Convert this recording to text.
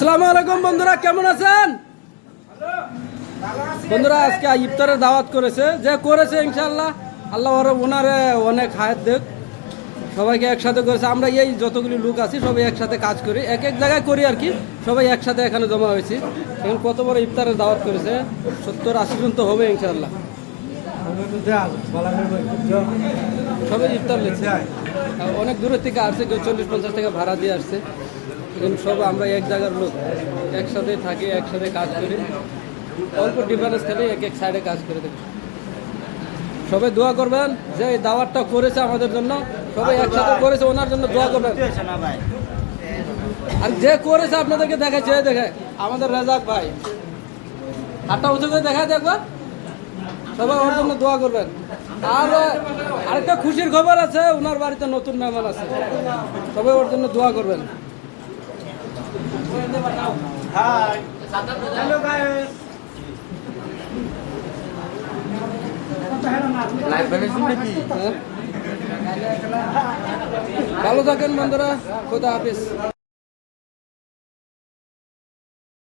আসসালামু আলাইকুম বন্ধুরা, কেমন আছেন? বন্ধুরা আজকে ইফতারের দাওয়াত করেছে, যে করেছে ইনশাআল্লাহ আল্লাহ ওনারে অনেক হায়াত দেখ। সবাইকে একসাথে করেছে। আমরা এই যতগুলি লোক আছি সবাই একসাথে কাজ করি, এক এক জায়গায় করি আর কি। সবাই একসাথে এখানে জমা হয়েছি। এখন কত বড় ইফতারের দাওয়াত করেছে, 70-80 জন তো হবে ইনশাআল্লাহ। সবাই ইফতার লেগেছে, অনেক দূরের থেকে আসছে, কেউ 40-50 টাকা ভাড়া দিয়ে আসছে। এখন সব আমরা এক জায়গার লোক, একসাথে থাকি, একসাথে কাজ করি। অল্প ডিফারেন্স খেলে এক এক সাইডে কাজ করে দেবে। সবাই দোয়া করবেন, যে এই দাওয়াতটা করেছে আমাদের জন্য, সবাই একসাথে করেছে, ওনার জন্য দোয়া করবেন। আর যে করেছে আপনাদেরকে দেখাচ্ছে, দেখে আমাদের রেজাক ভাই, হাতটা উঁচু করে দেখায় দেখবা, সবাই ওর জন্য দোয়া করবেন। আর আরেকটা খুশির খবর আছে, ওনার বাড়িতে নতুন মেহমান আছে, সবাই ওর জন্য দোয়া করবেন। ভালো থাকেন বন্ধুরা, খোদা হাফিজ।